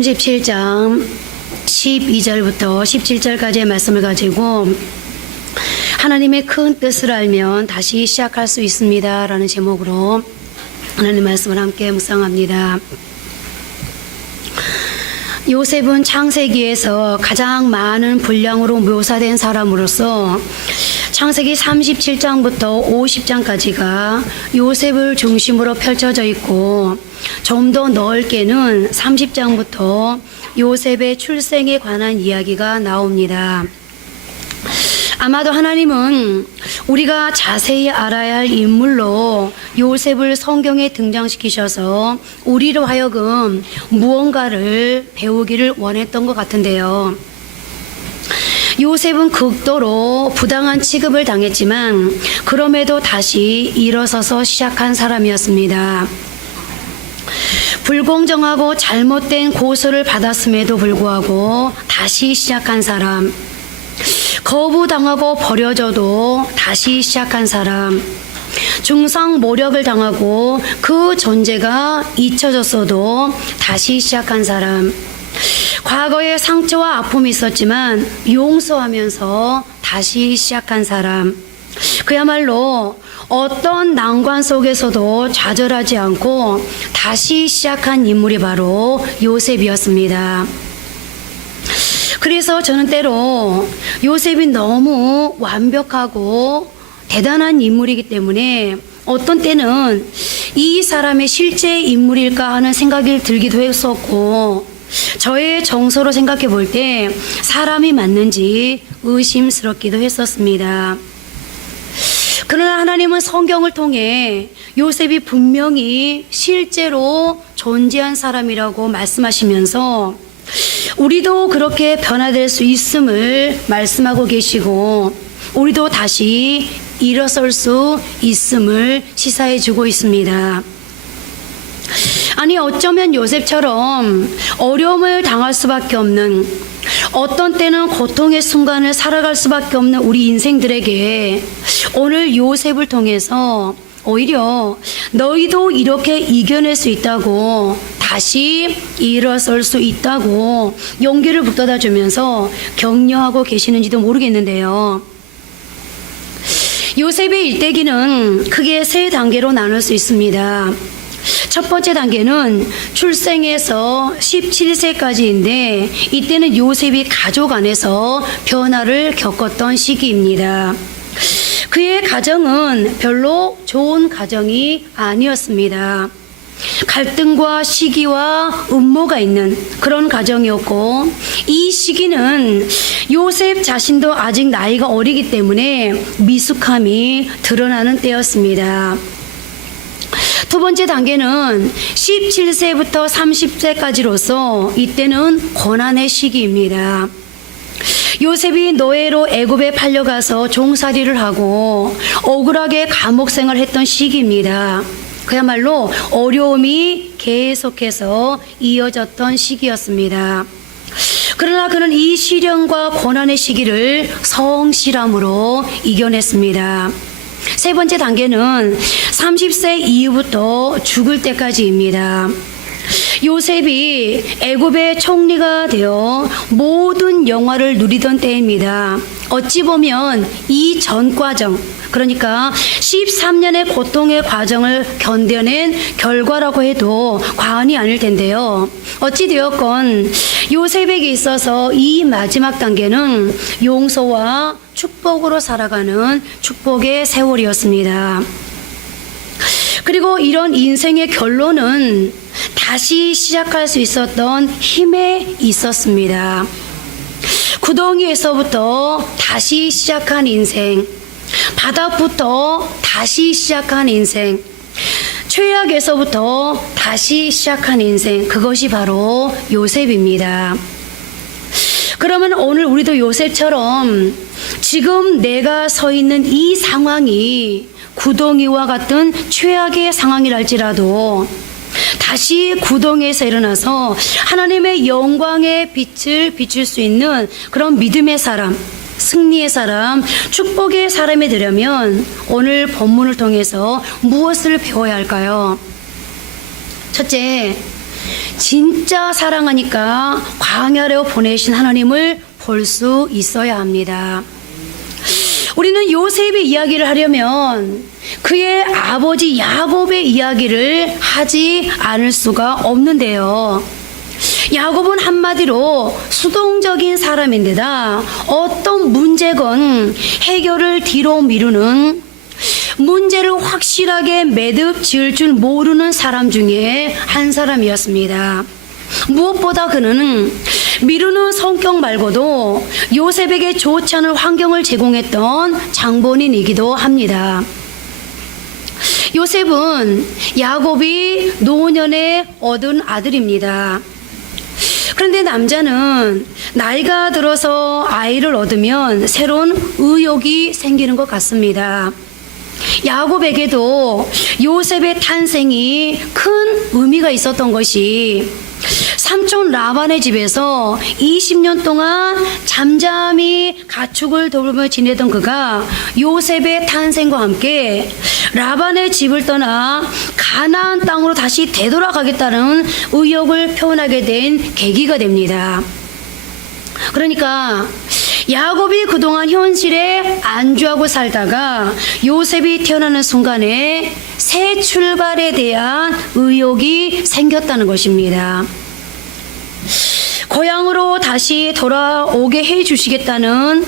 37장 12절부터 17절까지의 말씀을 가지고 하나님의 큰 뜻을 알면 다시 시작할 수 있습니다 라는 제목으로 하나님 말씀을 함께 묵상합니다. 요셉은 창세기에서 가장 많은 분량으로 묘사된 사람으로서 창세기 37장부터 50장까지가 요셉을 중심으로 펼쳐져 있고, 좀 더 넓게는 30장부터 요셉의 출생에 관한 이야기가 나옵니다. 아마도 하나님은 우리가 자세히 알아야 할 인물로 요셉을 성경에 등장시키셔서 우리로 하여금 무언가를 배우기를 원했던 것 같은데요. 요셉은 극도로 부당한 취급을 당했지만 그럼에도 다시 일어서서 시작한 사람이었습니다. 불공정하고 잘못된 고소를 받았음에도 불구하고 다시 시작한 사람, 거부당하고 버려져도 다시 시작한 사람, 중상모략을 당하고 그 존재가 잊혀졌어도 다시 시작한 사람, 과거에 상처와 아픔이 있었지만 용서하면서 다시 시작한 사람, 그야말로 어떤 난관 속에서도 좌절하지 않고 다시 시작한 인물이 바로 요셉이었습니다. 그래서 저는 때로 요셉이 너무 완벽하고 대단한 인물이기 때문에 어떤 때는 이 사람의 실제 인물일까 하는 생각이 들기도 했었고, 저의 정서로 생각해 볼 때 사람이 맞는지 의심스럽기도 했었습니다. 그러나 하나님은 성경을 통해 요셉이 분명히 실제로 존재한 사람이라고 말씀하시면서 우리도 그렇게 변화될 수 있음을 말씀하고 계시고, 우리도 다시 일어설 수 있음을 시사해 주고 있습니다. 아니, 어쩌면 요셉처럼 어려움을 당할 수밖에 없는, 어떤 때는 고통의 순간을 살아갈 수밖에 없는 우리 인생들에게 오늘 요셉을 통해서 오히려 너희도 이렇게 이겨낼 수 있다고, 다시 일어설 수 있다고 용기를 북돋아 주면서 격려하고 계시는지도 모르겠는데요. 요셉의 일대기는 크게 세 단계로 나눌 수 있습니다. 첫 번째 단계는 출생에서 17세까지인데, 이때는 요셉이 가족 안에서 변화를 겪었던 시기입니다. 그의 가정은 별로 좋은 가정이 아니었습니다. 갈등과 시기와 음모가 있는 그런 가정이었고, 이 시기는 요셉 자신도 아직 나이가 어리기 때문에 미숙함이 드러나는 때였습니다. 두 번째 단계는 17세부터 30세까지로서 이때는 고난의 시기입니다. 요셉이 노예로 애굽에 팔려가서 종살이를 하고 억울하게 감옥 생활했던 시기입니다. 그야말로 어려움이 계속해서 이어졌던 시기였습니다. 그러나 그는 이 시련과 고난의 시기를 성실함으로 이겨냈습니다. 세 번째 단계는 30세 이후부터 죽을 때까지입니다. 요셉이 애굽의 총리가 되어 모든 영화를 누리던 때입니다. 어찌 보면 이 전 과정, 그러니까 13년의 고통의 과정을 견뎌낸 결과라고 해도 과언이 아닐 텐데요. 어찌되었건 요셉에게 있어서 이 마지막 단계는 용서와 축복으로 살아가는 축복의 세월이었습니다. 그리고 이런 인생의 결론은 다시 시작할 수 있었던 힘에 있었습니다. 구덩이에서부터 다시 시작한 인생, 바닥부터 다시 시작한 인생, 최악에서부터 다시 시작한 인생, 그것이 바로 요셉입니다. 그러면 오늘 우리도 요셉처럼 지금 내가 서 있는 이 상황이 구덩이와 같은 최악의 상황이랄지라도 다시 구덩이에서 일어나서 하나님의 영광의 빛을 비출 수 있는 그런 믿음의 사람, 승리의 사람, 축복의 사람이 되려면 오늘 본문을 통해서 무엇을 배워야 할까요? 첫째, 진짜 사랑하니까 광야로 보내신 하나님을 볼 수 있어야 합니다. 우리는 요셉의 이야기를 하려면 그의 아버지 야곱의 이야기를 하지 않을 수가 없는데요. 야곱은 한마디로 수동적인 사람인데다 어떤 문제건 해결을 뒤로 미루는, 문제를 확실하게 매듭 지을 줄 모르는 사람 중에 한 사람이었습니다. 무엇보다 그는 미루는 성격 말고도 요셉에게 좋지 않은 환경을 제공했던 장본인이기도 합니다. 요셉은 야곱이 노년에 얻은 아들입니다. 그런데 남자는 나이가 들어서 아이를 얻으면 새로운 의욕이 생기는 것 같습니다. 야곱에게도 요셉의 탄생이 큰 의미가 있었던 것이, 삼촌 라반의 집에서 20년 동안 잠잠히 가축을 돌보며 지내던 그가 요셉의 탄생과 함께 라반의 집을 떠나 가나안 땅으로 다시 되돌아가겠다는 의욕을 표현하게 된 계기가 됩니다. 그러니까 야곱이 그동안 현실에 안주하고 살다가 요셉이 태어나는 순간에 새 출발에 대한 의욕이 생겼다는 것입니다. 고향으로 다시 돌아오게 해 주시겠다는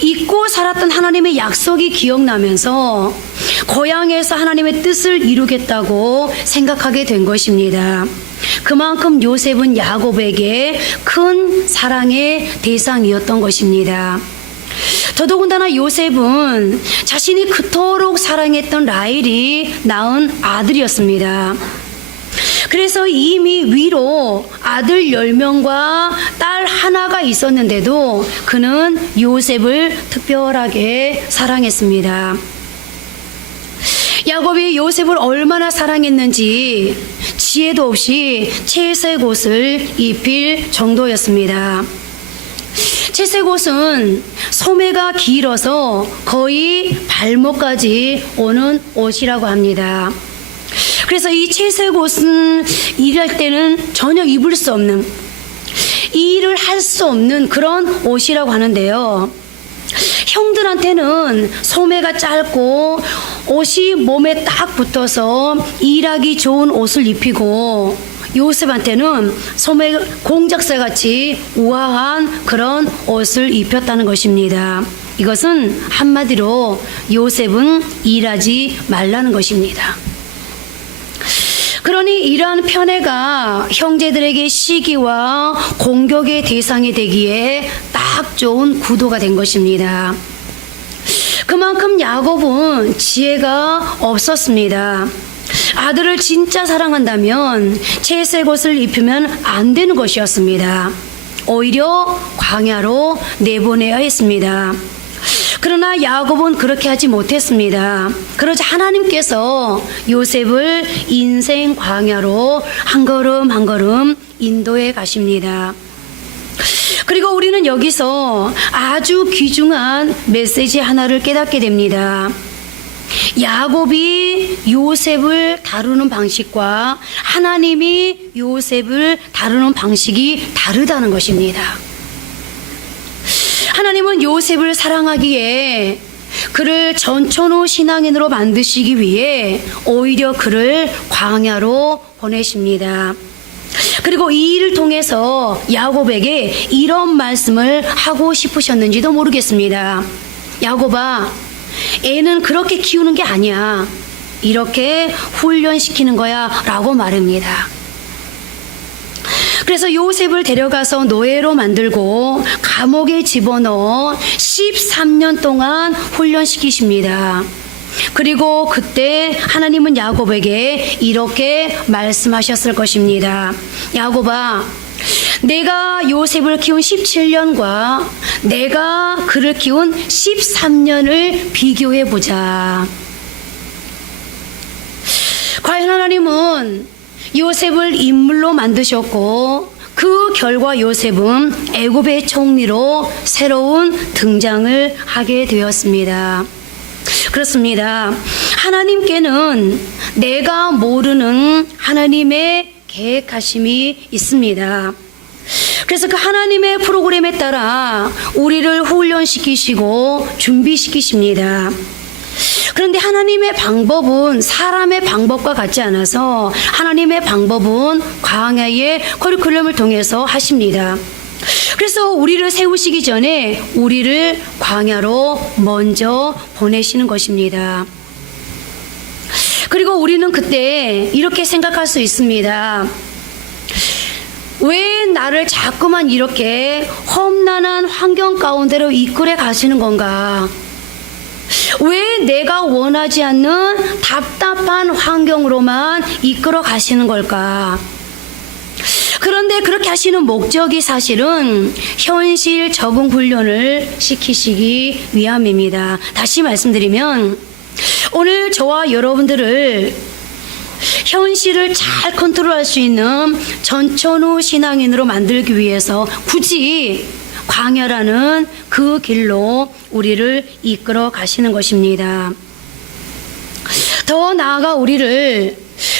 잊고 살았던 하나님의 약속이 기억나면서 고향에서 하나님의 뜻을 이루겠다고 생각하게 된 것입니다. 그만큼 요셉은 야곱에게 큰 사랑의 대상이었던 것입니다. 더더군다나 요셉은 자신이 그토록 사랑했던 라헬이 낳은 아들이었습니다. 그래서 이미 위로 아들 10명과 딸 하나가 있었는데도 그는 요셉을 특별하게 사랑했습니다. 야곱이 요셉을 얼마나 사랑했는지 지혜도 없이 채색 옷을 입힐 정도였습니다. 채색 옷은 소매가 길어서 거의 발목까지 오는 옷이라고 합니다. 그래서 이 채색 옷은 일할 때는 전혀 입을 수 없는, 이 일을 할 수 없는 그런 옷이라고 하는데요. 형들한테는 소매가 짧고 옷이 몸에 딱 붙어서 일하기 좋은 옷을 입히고, 요셉한테는 소매 공작새 같이 우아한 그런 옷을 입혔다는 것입니다. 이것은 한마디로 요셉은 일하지 말라는 것입니다. 그러니 이러한 편애가 형제들에게 시기와 공격의 대상이 되기에 딱 좋은 구도가 된 것입니다. 그만큼 야곱은 지혜가 없었습니다. 아들을 진짜 사랑한다면 채색 옷을 입히면 안 되는 것이었습니다. 오히려 광야로 내보내야 했습니다. 그러나 야곱은 그렇게 하지 못했습니다. 그러자 하나님께서 요셉을 인생 광야로 한 걸음 한 걸음 인도해 가십니다. 그리고 우리는 여기서 아주 귀중한 메시지 하나를 깨닫게 됩니다. 야곱이 요셉을 다루는 방식과 하나님이 요셉을 다루는 방식이 다르다는 것입니다. 하나님은 요셉을 사랑하기에 그를 전천후 신앙인으로 만드시기 위해 오히려 그를 광야로 보내십니다. 그리고 이 일을 통해서 야곱에게 이런 말씀을 하고 싶으셨는지도 모르겠습니다. 야곱아, 애는 그렇게 키우는 게 아니야. 이렇게 훈련시키는 거야 라고 말합니다. 그래서 요셉을 데려가서 노예로 만들고 감옥에 집어넣어 13년 동안 훈련시키십니다. 그리고 그때 하나님은 야곱에게 이렇게 말씀하셨을 것입니다. 야곱아, 내가 요셉을 키운 17년과 내가 그를 키운 13년을 비교해보자. 과연 하나님은 요셉을 인물로 만드셨고 그 결과 요셉은 애굽의 총리로 새로운 등장을 하게 되었습니다. 그렇습니다. 하나님께는 내가 모르는 하나님의 계획하심이 있습니다. 그래서 그 하나님의 프로그램에 따라 우리를 훈련시키시고 준비시키십니다. 그런데 하나님의 방법은 사람의 방법과 같지 않아서 하나님의 방법은 광야의 커리큘럼을 통해서 하십니다. 그래서 우리를 세우시기 전에 우리를 광야로 먼저 보내시는 것입니다. 그리고 우리는 그때 이렇게 생각할 수 있습니다. 왜 나를 자꾸만 이렇게 험난한 환경 가운데로 이끌어 가시는 건가? 왜 내가 원하지 않는 답답한 환경으로만 이끌어 가시는 걸까? 그런데 그렇게 하시는 목적이 사실은 현실 적응 훈련을 시키시기 위함입니다. 다시 말씀드리면 오늘 저와 여러분들을 현실을 잘 컨트롤할 수 있는 전천후 신앙인으로 만들기 위해서 굳이 광야라는 그 길로 우리를 이끌어 가시는 것입니다. 더 나아가 우리를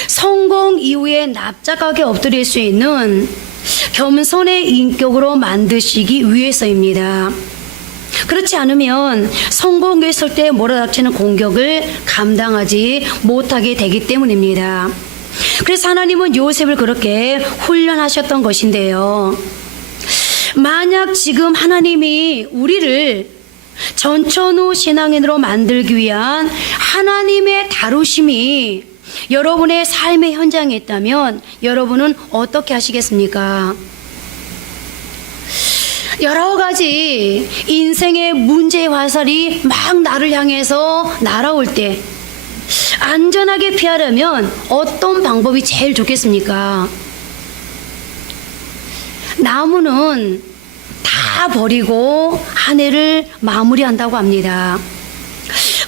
성공 이후에 납작하게 엎드릴 수 있는 겸손의 인격으로 만드시기 위해서입니다. 그렇지 않으면 성공했을 때 몰아닥치는 공격을 감당하지 못하게 되기 때문입니다. 그래서 하나님은 요셉을 그렇게 훈련하셨던 것인데요. 만약 지금 하나님이 우리를 전천후 신앙인으로 만들기 위한 하나님의 다루심이 여러분의 삶의 현장에 있다면 여러분은 어떻게 하시겠습니까? 여러 가지 인생의 문제의 화살이 막 나를 향해서 날아올 때 안전하게 피하려면 어떤 방법이 제일 좋겠습니까? 나무는 다 버리고 한 해를 마무리한다고 합니다.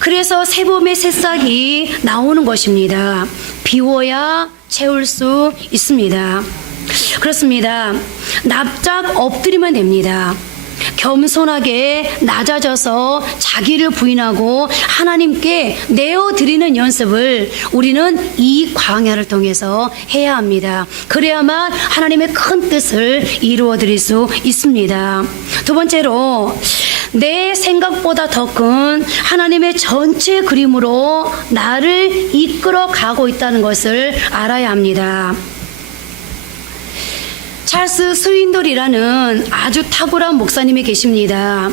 그래서 새봄의 새싹이 나오는 것입니다. 비워야 채울 수 있습니다. 그렇습니다. 납작 엎드리면 됩니다. 겸손하게 낮아져서 자기를 부인하고 하나님께 내어드리는 연습을 우리는 이 광야를 통해서 해야 합니다. 그래야만 하나님의 큰 뜻을 이루어 드릴 수 있습니다. 두 번째로 내 생각보다 더 큰 하나님의 전체 그림으로 나를 이끌어 가고 있다는 것을 알아야 합니다. 찰스 스윈돌이라는 아주 탁월한 목사님이 계십니다.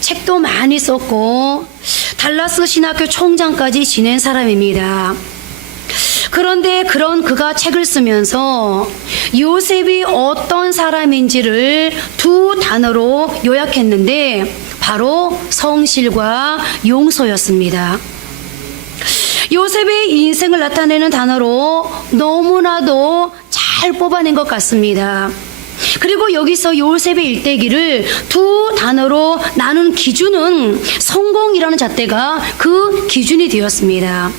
책도 많이 썼고 달라스 신학교 총장까지 지낸 사람입니다. 그런데 그런 그가 책을 쓰면서 요셉이 어떤 사람인지를 두 단어로 요약했는데 바로 성실과 용서였습니다. 요셉의 인생을 나타내는 단어로 너무나도 잘 뽑아낸 것 같습니다. 그리고 여기서 요셉의 일대기를 두 단어로 나눈 기준은 성공이라는 잣대가 그 기준이 되었습니다.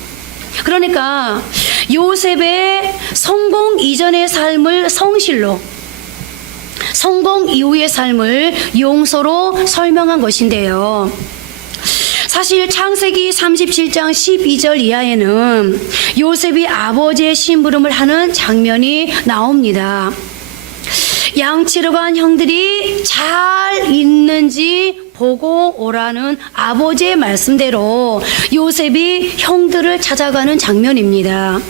그러니까 요셉의 성공 이전의 삶을 성실로, 성공 이후의 삶을 용서로 설명한 것인데요. 사실 창세기 37장 12절 이하에는 요셉이 아버지의 심부름을 하는 장면이 나옵니다. 양치러 간 형들이 잘 있는지 보고 오라는 아버지의 말씀대로 요셉이 형들을 찾아가는 장면입니다.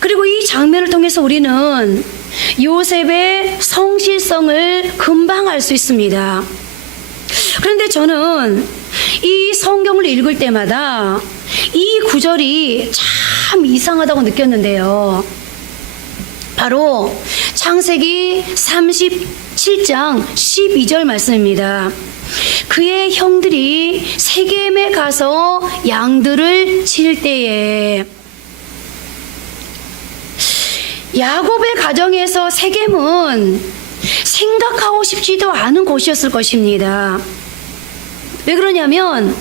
그리고 이 장면을 통해서 우리는 요셉의 성실성을 금방 알 수 있습니다. 그런데 저는 이 성경을 읽을 때마다 이 구절이 참 이상하다고 느꼈는데요. 바로 창세기 37장 12절 말씀입니다. 그의 형들이 세겜에 가서 양들을 칠 때에, 야곱의 가정에서 세겜은 생각하고 싶지도 않은 곳이었을 것입니다. 왜 그러냐면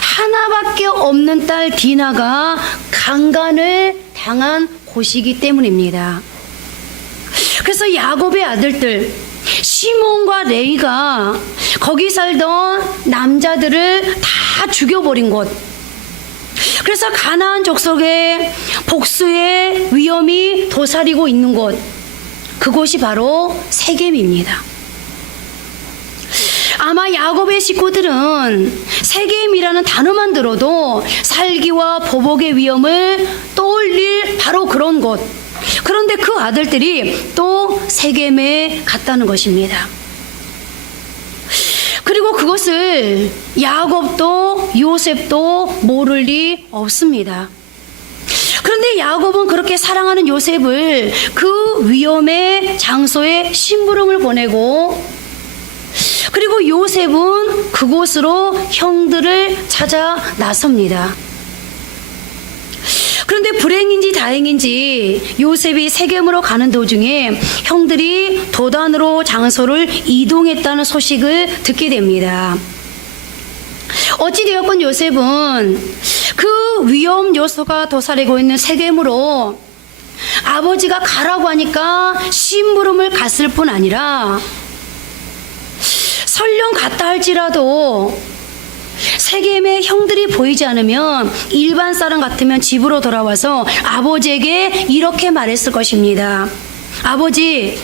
하나밖에 없는 딸 디나가 강간을 당한 곳이기 때문입니다. 그래서 야곱의 아들들 시몬과 레위가 거기 살던 남자들을 다 죽여버린 곳, 그래서 가나안 족속의 복수의 위험이 도사리고 있는 곳, 그곳이 바로 세겜입니다. 아마 야곱의 식구들은 세겜이라는 단어만 들어도 살기와 보복의 위험을 떠올릴 바로 그런 곳. 그런데 그 아들들이 또 세겜에 갔다는 것입니다. 그리고 그것을 야곱도 요셉도 모를 리 없습니다. 그런데 야곱은 그렇게 사랑하는 요셉을 그 위험의 장소에 심부름을 보내고, 그리고 요셉은 그곳으로 형들을 찾아 나섭니다. 그런데 불행인지 다행인지 요셉이 세겜으로 가는 도중에 형들이 도단으로 장소를 이동했다는 소식을 듣게 됩니다. 어찌되었건 요셉은 그 위험 요소가 도사리고 있는 세겜으로 아버지가 가라고 하니까 심부름을 갔을 뿐 아니라, 설령 갔다 할지라도 세겜의 형들이 보이지 않으면 일반 사람 같으면 집으로 돌아와서 아버지에게 이렇게 말했을 것입니다. 아버지,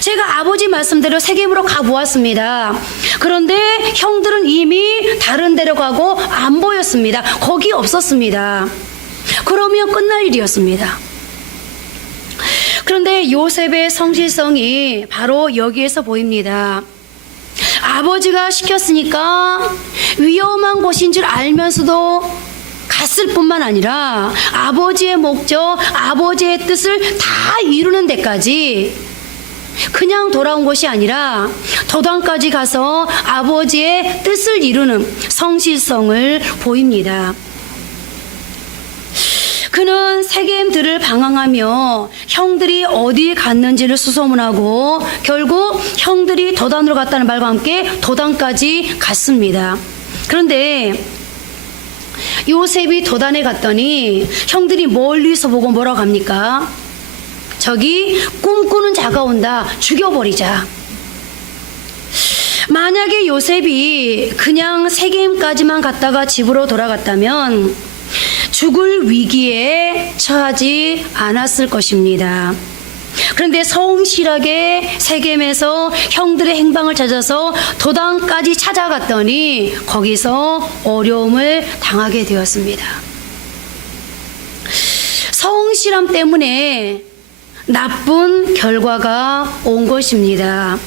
제가 아버지 말씀대로 세겜으로 가보았습니다. 그런데 형들은 이미 다른 데로 가고 안 보였습니다. 거기 없었습니다. 그러면 끝날 일이었습니다. 그런데 요셉의 성실성이 바로 여기에서 보입니다. 아버지가 시켰으니까 위험한 곳인 줄 알면서도 갔을 뿐만 아니라 아버지의 목적, 아버지의 뜻을 다 이루는 데까지 그냥 돌아온 것이 아니라 도단까지 가서 아버지의 뜻을 이루는 성실성을 보입니다. 그는 세겜들을 방황하며 형들이 어디에 갔는지를 수소문하고 결국 형들이 도단으로 갔다는 말과 함께 도단까지 갔습니다. 그런데 요셉이 도단에 갔더니 형들이 멀리서 보고 뭐라고 합니까? 저기 꿈꾸는 자가 온다, 죽여버리자. 만약에 요셉이 그냥 세겜까지만 갔다가 집으로 돌아갔다면 죽을 위기에 처하지 않았을 것입니다. 그런데 성실하게 세겜에서 형들의 행방을 찾아서 도단까지 찾아갔더니 거기서 어려움을 당하게 되었습니다. 성실함 때문에 나쁜 결과가 온 것입니다.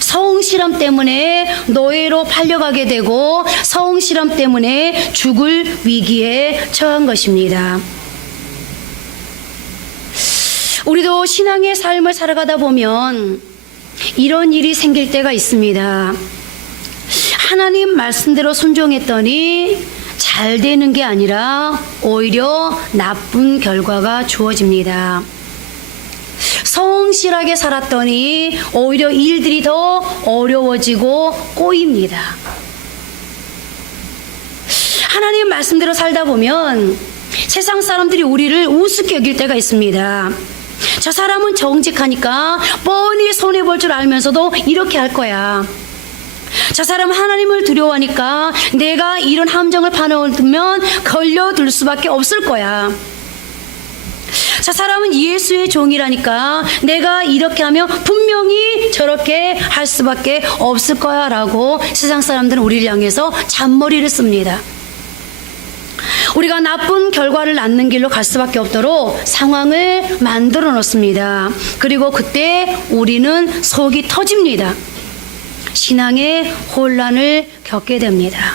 성실함 때문에 노예로 팔려가게 되고 성실함 때문에 죽을 위기에 처한 것입니다. 우리도 신앙의 삶을 살아가다 보면 이런 일이 생길 때가 있습니다. 하나님 말씀대로 순종했더니 잘 되는 게 아니라 오히려 나쁜 결과가 주어집니다. 성실하게 살았더니 오히려 일들이 더 어려워지고 꼬입니다. 하나님 말씀대로 살다 보면 세상 사람들이 우리를 우습게 여길 때가 있습니다. 저 사람은 정직하니까 뻔히 손해볼 줄 알면서도 이렇게 할 거야. 저 사람은 하나님을 두려워하니까 내가 이런 함정을 파놓으면 걸려들 수밖에 없을 거야. 저 사람은 예수의 종이라니까 내가 이렇게 하면 분명히 저렇게 할 수밖에 없을 거야 라고 세상 사람들은 우리를 향해서 잔머리를 씁니다. 우리가 나쁜 결과를 낳는 길로 갈 수밖에 없도록 상황을 만들어 놓습니다. 그리고 그때 우리는 속이 터집니다. 신앙의 혼란을 겪게 됩니다.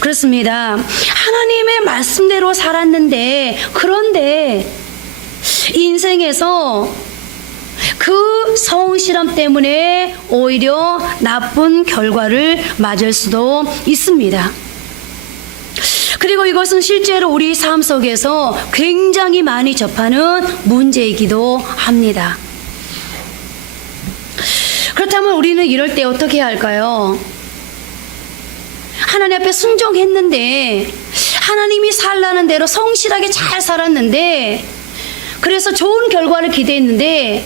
그렇습니다. 하나님의 말씀대로 살았는데, 그런데 인생에서 그 성실함 때문에 오히려 나쁜 결과를 맞을 수도 있습니다. 그리고 이것은 실제로 우리 삶 속에서 굉장히 많이 접하는 문제이기도 합니다. 그렇다면 우리는 이럴 때 어떻게 해야 할까요? 하나님 앞에 순종했는데, 하나님이 살라는 대로 성실하게 잘 살았는데, 그래서 좋은 결과를 기대했는데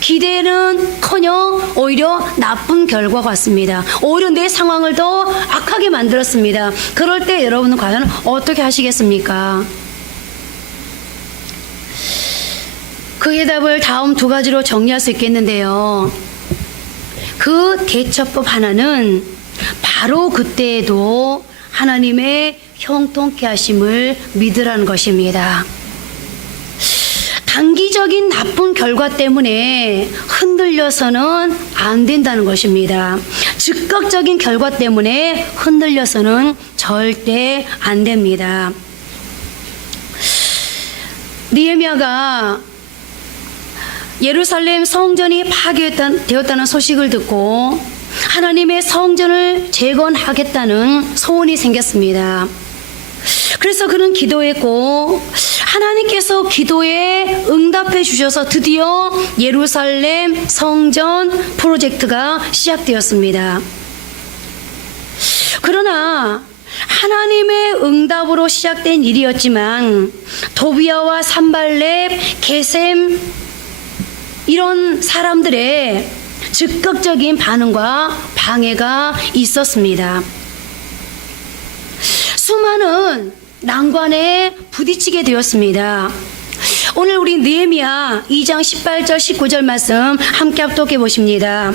기대는커녕 오히려 나쁜 결과가 왔습니다. 오히려 내 상황을 더 악하게 만들었습니다. 그럴 때 여러분은 과연 어떻게 하시겠습니까? 그 해답을 다음 두 가지로 정리할 수 있겠는데요. 그 대처법 하나는 바로 그때에도 하나님의 형통케 하심을 믿으라는 것입니다. 단기적인 나쁜 결과 때문에 흔들려서는 안 된다는 것입니다. 즉각적인 결과 때문에 흔들려서는 절대 안 됩니다. 느헤미야가 예루살렘 성전이 파괴되었다는 소식을 듣고 하나님의 성전을 재건하겠다는 소원이 생겼습니다. 그래서 그는 기도했고 하나님께서 기도에 응답해 주셔서 드디어 예루살렘 성전 프로젝트가 시작되었습니다. 그러나 하나님의 응답으로 시작된 일이었지만 도비아와 산발렙, 게셈 이런 사람들의 즉각적인 반응과 방해가 있었습니다. 수많은 난관에 부딪히게 되었습니다. 오늘 우리 느헤미야 2장 18절 19절 말씀 함께 합독해 보십니다.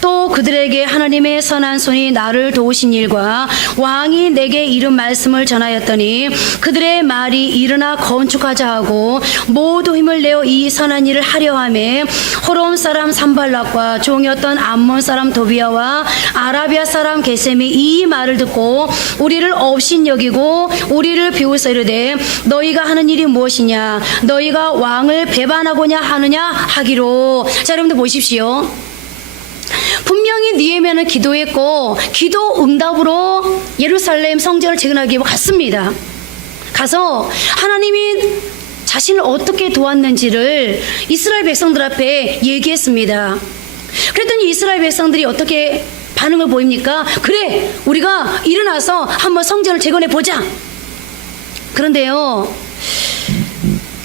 또 그들에게 하나님의 선한 손이 나를 도우신 일과 왕이 내게 이른 말씀을 전하였더니 그들의 말이 일어나 건축하자 하고 모두 힘을 내어 이 선한 일을 하려 하매 호롬 사람 산발락과 종이었던 암몬 사람 도비아와 아라비아 사람 게셈이 이 말을 듣고 우리를 업신여기고 우리를 비웃어 이르되 너희가 하는 일이 무엇이냐 너희가 왕을 배반하고냐 하느냐 하기로. 자, 여러분들 보십시오. 분명히 느헤미야는 기도했고 기도 응답으로 예루살렘 성전을 재건하기 위해 갔습니다. 가서 하나님이 자신을 어떻게 도왔는지를 이스라엘 백성들 앞에 얘기했습니다. 그랬더니 이스라엘 백성들이 어떻게 반응을 보입니까? 그래, 우리가 일어나서 한번 성전을 재건해 보자. 그런데요,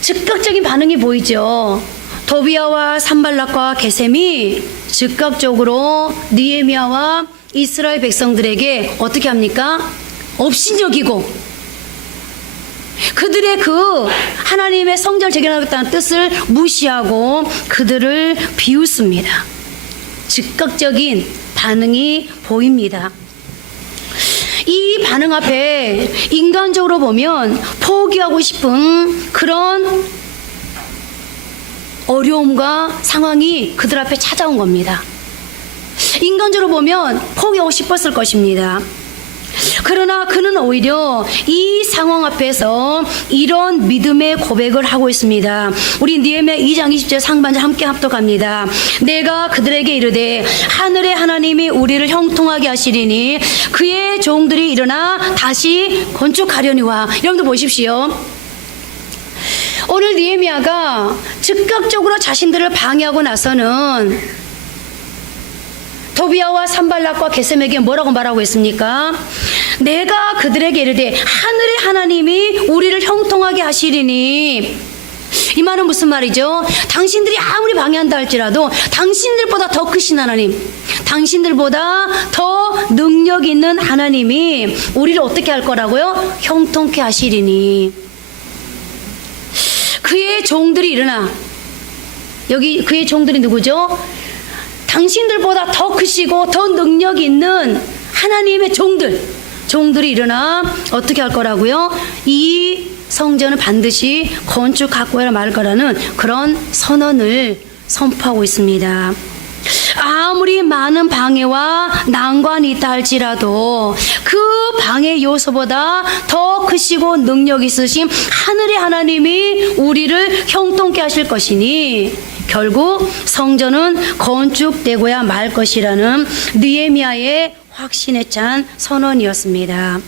즉각적인 반응이 보이죠. 도비아와 산발락과 게셈이 즉각적으로 느헤미야와 이스라엘 백성들에게 어떻게 합니까? 업신여기고 그들의 그 하나님의 성전을 재건하겠다는 뜻을 무시하고 그들을 비웃습니다. 즉각적인 반응이 보입니다. 이 반응 앞에 인간적으로 보면 포기하고 싶은 그런 어려움과 상황이 그들 앞에 찾아온 겁니다. 인간적으로 보면 포기하고 싶었을 것입니다. 그러나 그는 오히려 이 상황 앞에서 이런 믿음의 고백을 하고 있습니다. 우리 느헤미야 2장 20절 상반절 함께 합독합니다. 내가 그들에게 이르되 하늘의 하나님이 우리를 형통하게 하시리니 그의 종들이 일어나 다시 건축하려니와. 여러분들 보십시오. 오늘 느헤미야가 즉각적으로 자신들을 방해하고 나서는 도비아와 산발락과 게셈에게 뭐라고 말하고 있습니까? 내가 그들에게 이르되 하늘의 하나님이 우리를 형통하게 하시리니. 이 말은 무슨 말이죠? 당신들이 아무리 방해한다 할지라도 당신들보다 더 크신 하나님, 당신들보다 더 능력 있는 하나님이 우리를 어떻게 할 거라고요? 형통케 하시리니. 그의 종들이 일어나. 여기 그의 종들이 누구죠? 당신들보다 더 크시고 더 능력 있는 하나님의 종들이 일어나 어떻게 할 거라고요? 이 성전을 반드시 건축하고 해라 말 거라는 그런 선언을 선포하고 있습니다. 아무리 많은 방해와 난관이 있다 할지라도 그 방해 요소보다 더 크시고 능력 있으신 하늘의 하나님이 우리를 형통케 하실 것이니 결국 성전은 건축되고야 말 것이라는 느헤미야의 확신에 찬 선언이었습니다.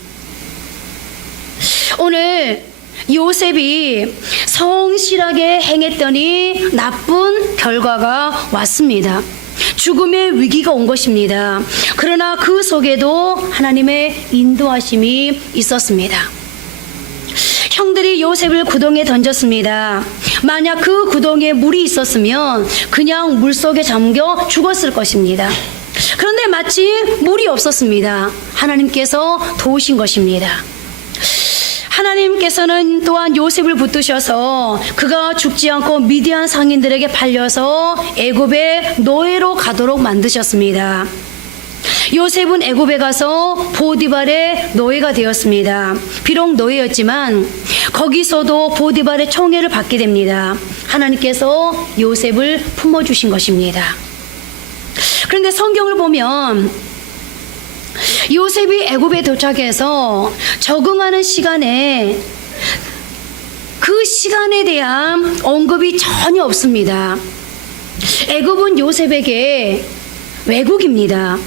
오늘 요셉이 성실하게 행했더니 나쁜 결과가 왔습니다. 죽음의 위기가 온 것입니다. 그러나 그 속에도 하나님의 인도하심이 있었습니다. 형들이 요셉을 구덩이에 던졌습니다. 만약 그 구덩이에 물이 있었으면 그냥 물속에 잠겨 죽었을 것입니다. 그런데 마치 물이 없었습니다. 하나님께서 도우신 것입니다. 하나님께서는 또한 요셉을 붙드셔서 그가 죽지 않고 미디안 상인들에게 팔려서 애굽의 노예로 가도록 만드셨습니다. 요셉은 애굽에 가서 보디발의 노예가 되었습니다. 비록 노예였지만 거기서도 보디발의 총애를 받게 됩니다. 하나님께서 요셉을 품어주신 것입니다. 그런데 성경을 보면 요셉이 애굽에 도착해서 적응하는 시간에 그 시간에 대한 언급이 전혀 없습니다. 애굽은 요셉에게 외국입니다.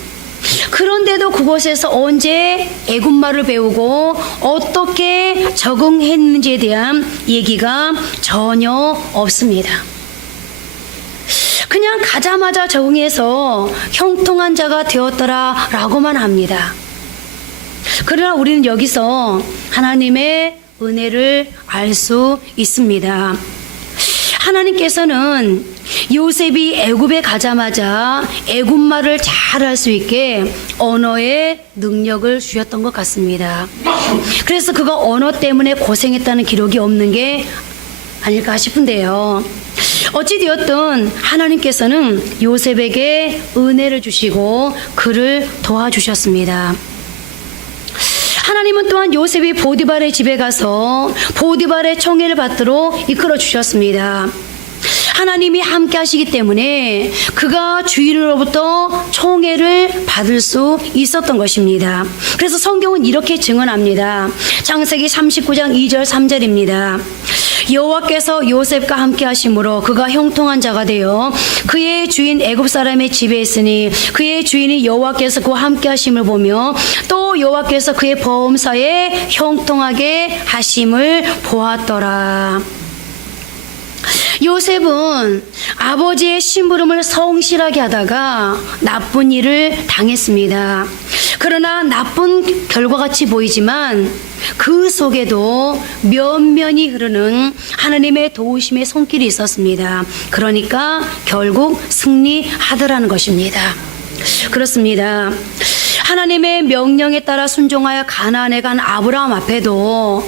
그런데도 그곳에서 언제 애굽말을 배우고 어떻게 적응했는지에 대한 얘기가 전혀 없습니다. 그냥 가자마자 적응해서 형통한 자가 되었더라 라고만 합니다. 그러나 우리는 여기서 하나님의 은혜를 알 수 있습니다. 하나님께서는 요셉이 애굽에 가자마자 애굽말을 잘할 수 있게 언어의 능력을 주셨던 것 같습니다. 그래서 그가 언어 때문에 고생했다는 기록이 없는 게 아닐까 싶은데요. 어찌되었든 하나님께서는 요셉에게 은혜를 주시고 그를 도와주셨습니다. 하나님은 또한 요셉이 보디발의 집에 가서 보디발의 총애를 받도록 이끌어 주셨습니다. 하나님이 함께 하시기 때문에 그가 주인으로부터 총애를 받을 수 있었던 것입니다. 그래서 성경은 이렇게 증언합니다. 창세기 39장 2절 3절입니다. 여호와께서 요셉과 함께 하심으로 그가 형통한 자가 되어 그의 주인 애굽 사람의 집에 있으니 그의 주인이 여호와께서 그와 함께 하심을 보며 또 여호와께서 그의 범사에 형통하게 하심을 보았더라. 요셉은 아버지의 심부름을 성실하게 하다가 나쁜 일을 당했습니다. 그러나 나쁜 결과같이 보이지만 그 속에도 면면이 흐르는 하나님의 도우심의 손길이 있었습니다. 그러니까 결국 승리하더라는 것입니다. 그렇습니다. 하나님의 명령에 따라 순종하여 가나안에 간 아브라함 앞에도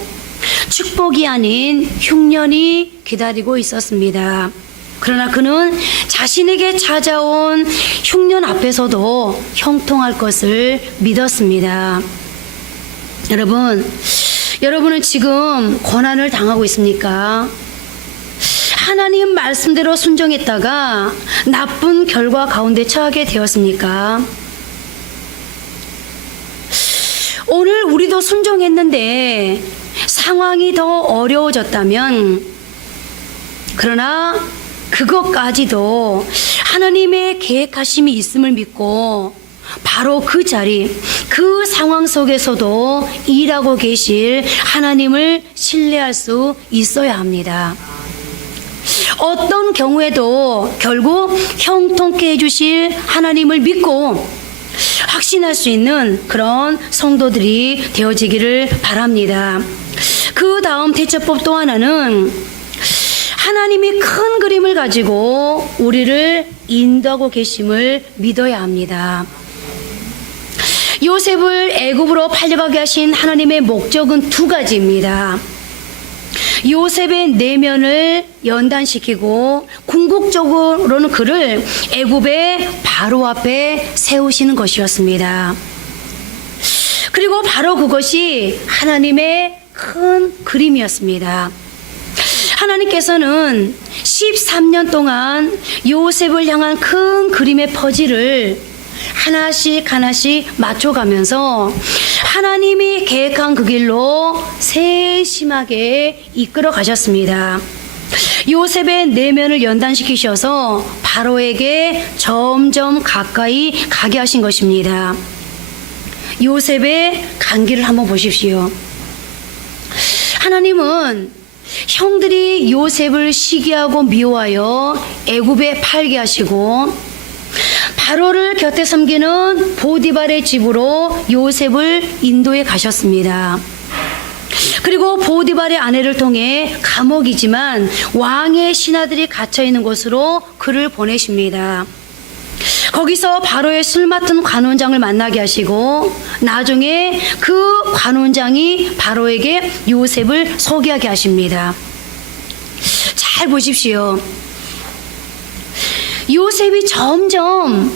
축복이 아닌 흉년이 기다리고 있었습니다. 그러나 그는 자신에게 찾아온 흉년 앞에서도 형통할 것을 믿었습니다. 여러분은 지금 고난을 당하고 있습니까? 하나님 말씀대로 순종했다가 나쁜 결과 가운데 처하게 되었습니까? 오늘 우리도 순종했는데 상황이 더 어려워졌다면, 그러나 그것까지도 하나님의 계획하심이 있음을 믿고 바로 그 자리, 그 상황 속에서도 일하고 계실 하나님을 신뢰할 수 있어야 합니다. 어떤 경우에도 결국 형통케 해주실 하나님을 믿고 확신할 수 있는 그런 성도들이 되어지기를 바랍니다. 그 다음 대처법 또 하나는 하나님이 큰 그림을 가지고 우리를 인도하고 계심을 믿어야 합니다. 요셉을 애굽으로 팔려가게 하신 하나님의 목적은 두 가지입니다. 요셉의 내면을 연단시키고 궁극적으로는 그를 애굽의 바로 앞에 세우시는 것이었습니다. 그리고 바로 그것이 하나님의 큰 그림이었습니다. 하나님께서는 13년 동안 요셉을 향한 큰 그림의 퍼즐을 하나씩 맞춰가면서 하나님이 계획한 그 길로 세심하게 이끌어 가셨습니다. 요셉의 내면을 연단시키셔서 바로에게 점점 가까이 가게 하신 것입니다. 요셉의 간기를 한번 보십시오. 하나님은 형들이 요셉을 시기하고 미워하여 애굽에 팔게 하시고 바로를 곁에 섬기는 보디발의 집으로 요셉을 인도해 가셨습니다. 그리고 보디발의 아내를 통해 감옥이지만 왕의 신하들이 갇혀 있는 곳으로 그를 보내십니다. 거기서 바로의 술 맡은 관원장을 만나게 하시고 나중에 그 관원장이 바로에게 요셉을 소개하게 하십니다. 잘 보십시오. 요셉이 점점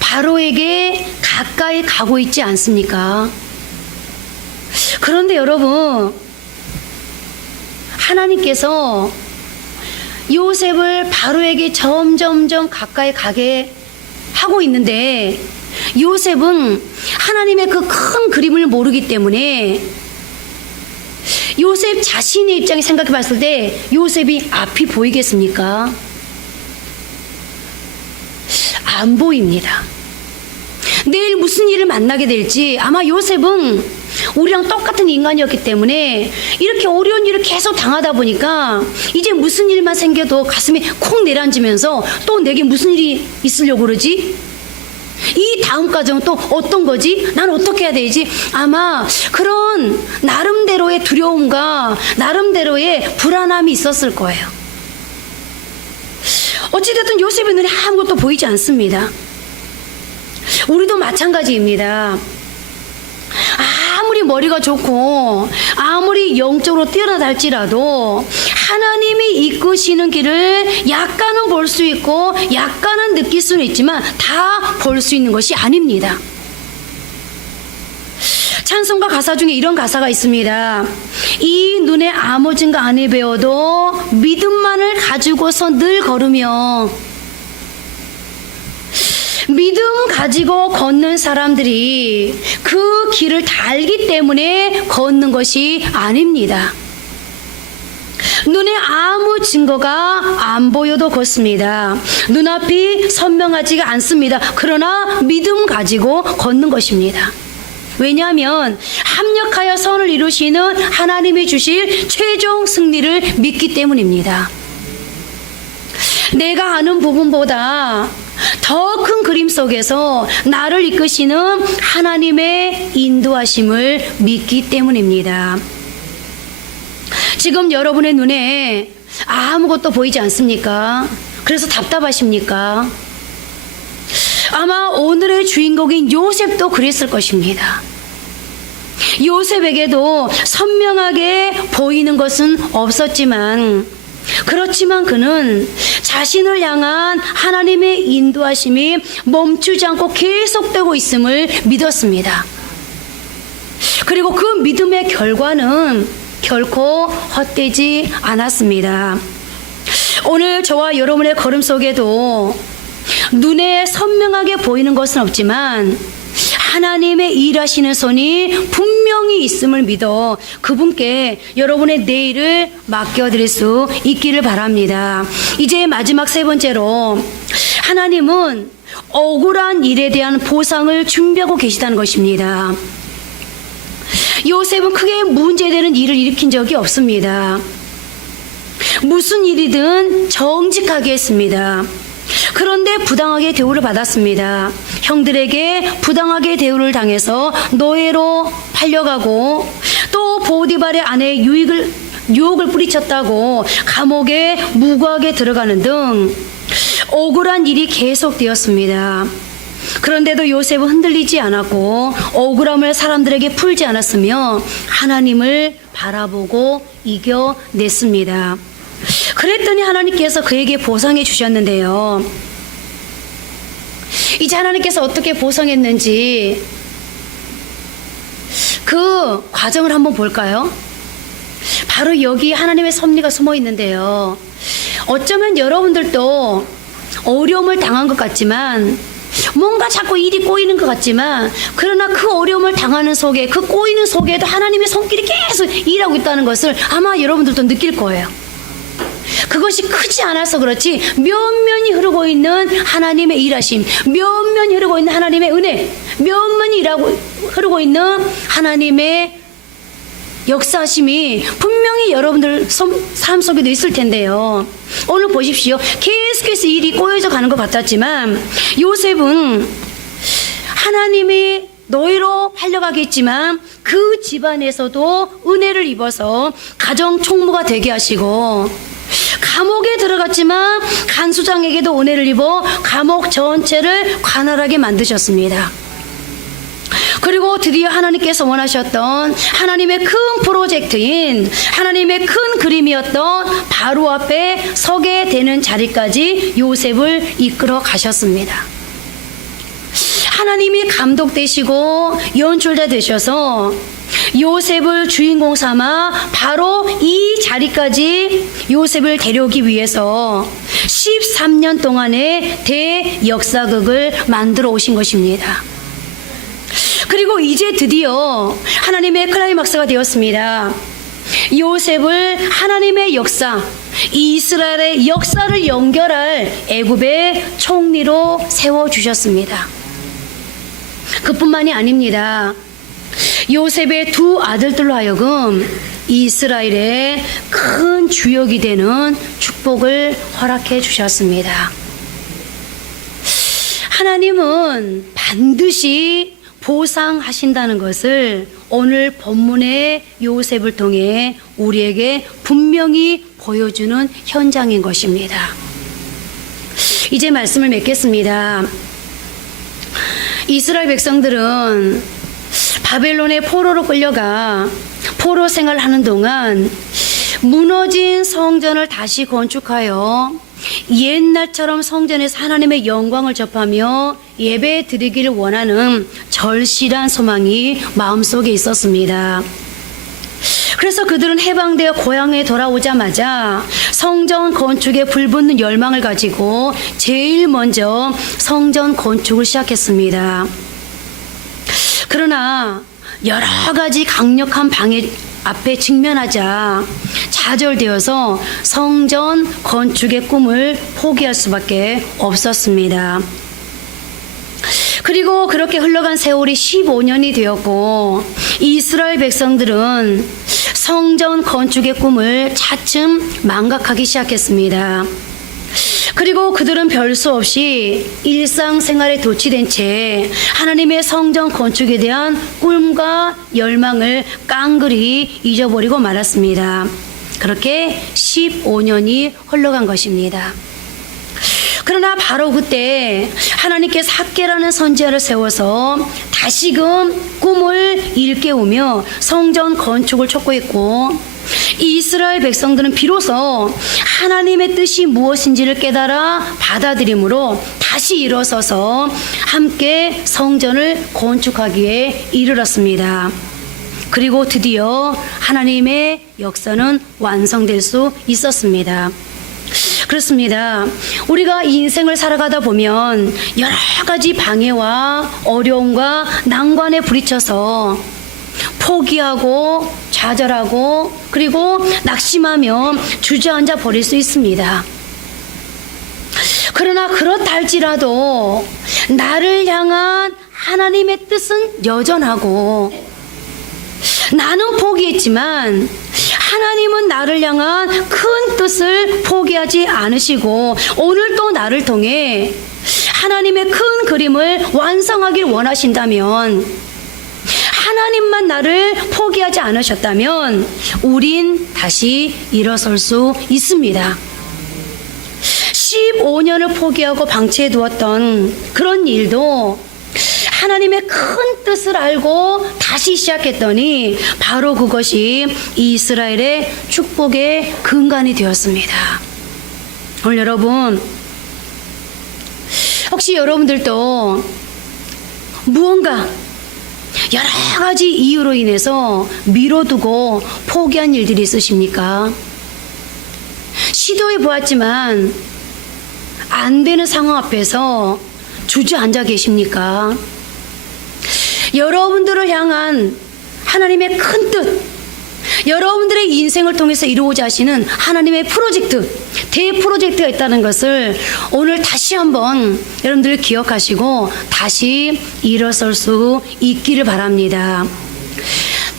바로에게 가까이 가고 있지 않습니까? 그런데 여러분, 하나님께서 요셉을 바로에게 점점점 가까이 가게 하고 있는데 요셉은 하나님의 그 큰 그림을 모르기 때문에 요셉 자신의 입장에 생각해 봤을 때 요셉이 앞이 보이겠습니까? 안 보입니다. 내일 무슨 일을 만나게 될지 아마 요셉은 우리랑 똑같은 인간이었기 때문에 이렇게 어려운 일을 계속 당하다 보니까 이제 무슨 일만 생겨도 가슴이 콩 내려앉으면서 또 내게 무슨 일이 있으려고 그러지? 이 다음 과정은 또 어떤 거지? 난 어떻게 해야 되지? 아마 그런 나름대로의 두려움과 나름대로의 불안함이 있었을 거예요. 어찌됐든 요셉의 눈에 아무것도 보이지 않습니다. 우리도 마찬가지입니다. 아무리 머리가 좋고 아무리 영적으로 뛰어나다 할지라도 하나님이 이끄시는 길을 약간은 볼 수 있고 약간은 느낄 수는 있지만 다 볼 수 있는 것이 아닙니다. 찬송가 가사 중에 이런 가사가 있습니다. 이 눈에 아무 증거 안 해배워도 믿음만을 가지고서 늘 걸으며, 믿음 가지고 걷는 사람들이 그 길을 다 알기 때문에 걷는 것이 아닙니다. 눈에 아무 증거가 안 보여도 걷습니다. 눈앞이 선명하지가 않습니다. 그러나 믿음 가지고 걷는 것입니다. 왜냐하면 합력하여 선을 이루시는 하나님이 주실 최종 승리를 믿기 때문입니다. 내가 아는 부분보다 더 큰 그림 속에서 나를 이끄시는 하나님의 인도하심을 믿기 때문입니다. 지금 여러분의 눈에 아무것도 보이지 않습니까? 그래서 답답하십니까? 아마 오늘의 주인공인 요셉도 그랬을 것입니다. 요셉에게도 선명하게 보이는 것은 없었지만, 그렇지만 그는 자신을 향한 하나님의 인도하심이 멈추지 않고 계속되고 있음을 믿었습니다. 그리고 그 믿음의 결과는 결코 헛되지 않았습니다. 오늘 저와 여러분의 걸음 속에도 눈에 선명하게 보이는 것은 없지만 하나님의 일하시는 손이 분명히 있음을 믿어 그분께 여러분의 내일을 맡겨드릴 수 있기를 바랍니다. 이제 마지막 세 번째로, 하나님은 억울한 일에 대한 보상을 준비하고 계시다는 것입니다. 요셉은 크게 문제되는 일을 일으킨 적이 없습니다. 무슨 일이든 정직하게 했습니다. 그런데 부당하게 대우를 받았습니다. 형들에게 부당하게 대우를 당해서 노예로 팔려가고, 또 보디발의 아내의 유혹을 뿌리쳤다고 감옥에 무고하게 들어가는 등 억울한 일이 계속되었습니다. 그런데도 요셉은 흔들리지 않았고 억울함을 사람들에게 풀지 않았으며 하나님을 바라보고 이겨냈습니다. 그랬더니 하나님께서 그에게 보상해 주셨는데요. 이제 하나님께서 어떻게 보상했는지 그 과정을 한번 볼까요? 바로 여기 하나님의 섭리가 숨어 있는데요. 어쩌면 여러분들도 어려움을 당한 것 같지만, 뭔가 자꾸 일이 꼬이는 것 같지만, 그러나 그 어려움을 당하는 속에, 그 꼬이는 속에도 하나님의 손길이 계속 일하고 있다는 것을 아마 여러분들도 느낄 거예요. 그것이 크지 않아서 그렇지 면면이 흐르고 있는 하나님의 일하심, 면면이 흐르고 있는 하나님의 은혜, 면면이 흐르고 있는 하나님의 역사하심이 분명히 여러분들 삶 속에도 있을 텐데요. 오늘 보십시오. 계속해서 일이 꼬여져 가는 것 같았지만 요셉은 하나님이 노예로 팔려가겠지만 그 집안에서도 은혜를 입어서 가정 총무가 되게 하시고, 감옥에 들어갔지만 간수장에게도 은혜를 입어 감옥 전체를 관할하게 만드셨습니다. 그리고 드디어 하나님께서 원하셨던 하나님의 큰 프로젝트인, 하나님의 큰 그림이었던 바로 앞에 서게 되는 자리까지 요셉을 이끌어 가셨습니다. 하나님이 감독되시고 연출자 되셔서 요셉을 주인공 삼아 바로 이 자리까지 요셉을 데려오기 위해서 13년 동안의 대역사극을 만들어 오신 것입니다. 그리고 이제 드디어 하나님의 클라이막스가 되었습니다. 요셉을 하나님의 역사, 이스라엘의 역사를 연결할 애굽의 총리로 세워주셨습니다. 그뿐만이 아닙니다. 요셉의 두 아들들로 하여금 이스라엘의 큰 주역이 되는 축복을 허락해 주셨습니다. 하나님은 반드시 보상하신다는 것을 오늘 본문의 요셉을 통해 우리에게 분명히 보여주는 현장인 것입니다. 이제 말씀을 맺겠습니다. 이스라엘 백성들은 바벨론의 포로로 끌려가 포로 생활을 하는 동안 무너진 성전을 다시 건축하여 옛날처럼 성전에서 하나님의 영광을 접하며 예배 드리기를 원하는 절실한 소망이 마음속에 있었습니다. 그래서 그들은 해방되어 고향에 돌아오자마자 성전 건축에 불붙는 열망을 가지고 제일 먼저 성전 건축을 시작했습니다. 그러나 여러 가지 강력한 방해 앞에 직면하자 좌절되어서 성전 건축의 꿈을 포기할 수밖에 없었습니다. 그리고 그렇게 흘러간 세월이 15년이 되었고 이스라엘 백성들은 성전 건축의 꿈을 차츰 망각하기 시작했습니다. 그리고 그들은 별 수 없이 일상생활에 도취된 채 하나님의 성전 건축에 대한 꿈과 열망을 깡그리 잊어버리고 말았습니다. 그렇게 15년이 흘러간 것입니다. 그러나 바로 그때 하나님께서 학개라는 선지자를 세워서 다시금 꿈을 일깨우며 성전 건축을 촉구했고 이스라엘 백성들은 비로소 하나님의 뜻이 무엇인지를 깨달아 받아들임으로 다시 일어서서 함께 성전을 건축하기에 이르렀습니다. 그리고 드디어 하나님의 역사는 완성될 수 있었습니다. 그렇습니다. 우리가 인생을 살아가다 보면 여러 가지 방해와 어려움과 난관에 부딪혀서 포기하고 좌절하고 그리고 낙심하며 주저앉아 버릴 수 있습니다. 그러나 그렇다 할지라도 나를 향한 하나님의 뜻은 여전하고 나는 포기했지만 하나님은 나를 향한 큰 뜻을 포기하지 않으시고 오늘 또 나를 통해 하나님의 큰 그림을 완성하길 원하신다면 하나님만 나를 포기하지 않으셨다면 우린 다시 일어설 수 있습니다. 15년을 포기하고 방치해 두었던 그런 일도 하나님의 큰 뜻을 알고 다시 시작했더니 바로 그것이 이스라엘의 축복의 근간이 되었습니다. 오늘 여러분, 혹시 여러분들도 무언가 여러 가지 이유로 인해서 미뤄두고 포기한 일들이 있으십니까? 시도해 보았지만 안 되는 상황 앞에서 주저앉아 계십니까? 여러분들을 향한 하나님의 큰 뜻, 여러분들의 인생을 통해서 이루고자 하시는 하나님의 프로젝트, 대프로젝트가 있다는 것을 오늘 다시 한번 여러분들 기억하시고 다시 일어설 수 있기를 바랍니다.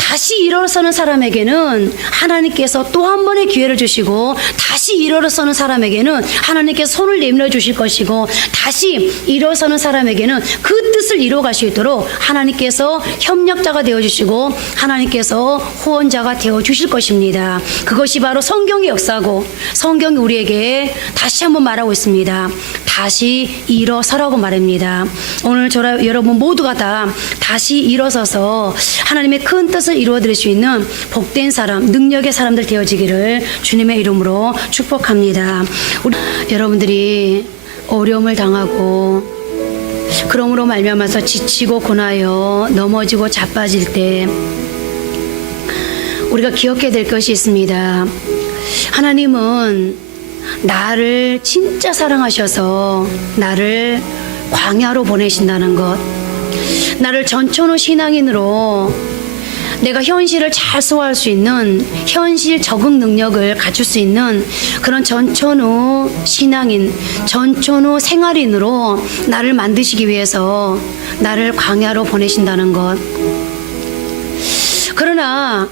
다시 일어서는 사람에게는 하나님께서 또 한 번의 기회를 주시고, 다시 일어서는 사람에게는 하나님께서 손을 내밀어 주실 것이고, 다시 일어서는 사람에게는 그 뜻을 이루어갈 수 있도록 하나님께서 협력자가 되어주시고 하나님께서 후원자가 되어주실 것입니다. 그것이 바로 성경의 역사고, 성경이 우리에게 다시 한번 말하고 있습니다. 다시 일어서라고 말합니다. 오늘 여러분 모두가 다 다시 일어서서 하나님의 큰 뜻을 이루어드릴 수 있는 복된 사람, 능력의 사람들 되어지기를 주님의 이름으로 축복합니다. 여러분들이 어려움을 당하고 그러므로 말미암아서 지치고 고나여 넘어지고 자빠질 때 우리가 기억해야 될 것이 있습니다. 하나님은 나를 진짜 사랑하셔서 나를 광야로 보내신다는 것, 나를 전천후 신앙인으로 내가 현실을 잘 소화할 수 있는 현실 적응 능력을 갖출 수 있는 그런 전천후 신앙인, 전천후 생활인으로 나를 만드시기 위해서 나를 광야로 보내신다는 것. 그러나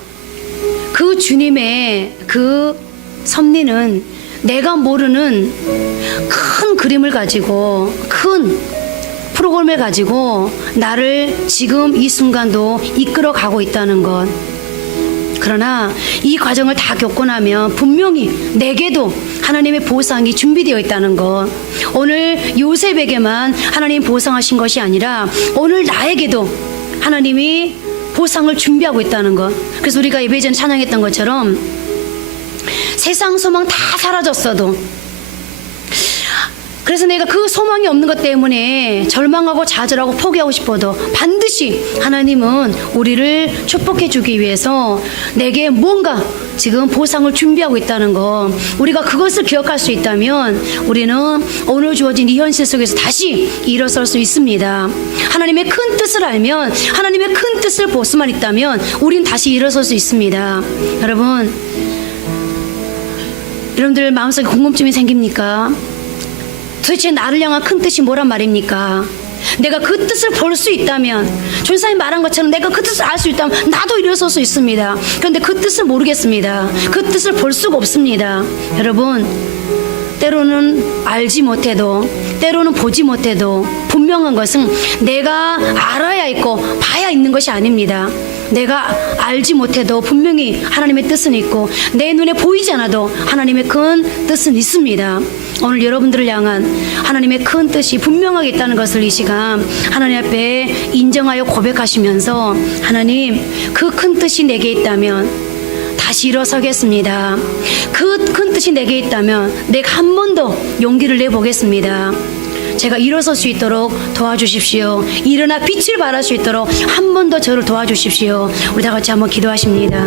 그 주님의 그 섭리는 내가 모르는 큰 그림을 가지고, 큰 프로그램을 가지고 나를 지금 이 순간도 이끌어 가고 있다는 것. 그러나 이 과정을 다 겪고 나면 분명히 내게도 하나님의 보상이 준비되어 있다는 것. 오늘 요셉에게만 하나님 보상하신 것이 아니라 오늘 나에게도 하나님이 보상을 준비하고 있다는 것. 그래서 우리가 예배 전에 찬양했던 것처럼 세상 소망 다 사라졌어도, 그래서 내가 그 소망이 없는 것 때문에 절망하고 좌절하고 포기하고 싶어도 반드시 하나님은 우리를 축복해 주기 위해서 내게 뭔가 지금 보상을 준비하고 있다는 거. 우리가 그것을 기억할 수 있다면 우리는 오늘 주어진 이 현실 속에서 다시 일어설 수 있습니다. 하나님의 큰 뜻을 알면, 하나님의 큰 뜻을 볼 수만 있다면 우린 다시 일어설 수 있습니다. 여러분들 마음속에 궁금증이 생깁니까? 도대체 나를 향한 큰 뜻이 뭐란 말입니까? 내가 그 뜻을 볼 수 있다면, 전사님 말한 것처럼 내가 그 뜻을 알 수 있다면 나도 일어설 수 있습니다. 그런데 그 뜻을 모르겠습니다. 그 뜻을 볼 수가 없습니다. 여러분, 때로는 알지 못해도, 때로는 보지 못해도 분명한 것은 내가 알아야 있고 봐야 있는 것이 아닙니다. 내가 알지 못해도 분명히 하나님의 뜻은 있고 내 눈에 보이지 않아도 하나님의 큰 뜻은 있습니다. 오늘 여러분들을 향한 하나님의 큰 뜻이 분명하게 있다는 것을 이 시간 하나님 앞에 인정하여 고백하시면서, 하나님, 그 큰 뜻이 내게 있다면 다시 일어서겠습니다. 그 큰 뜻이 내게 있다면 내가 한 번 더 용기를 내보겠습니다. 제가 일어설 수 있도록 도와주십시오. 일어나 빛을 발할 수 있도록 한 번 더 저를 도와주십시오. 우리 다 같이 한번 기도하십니다.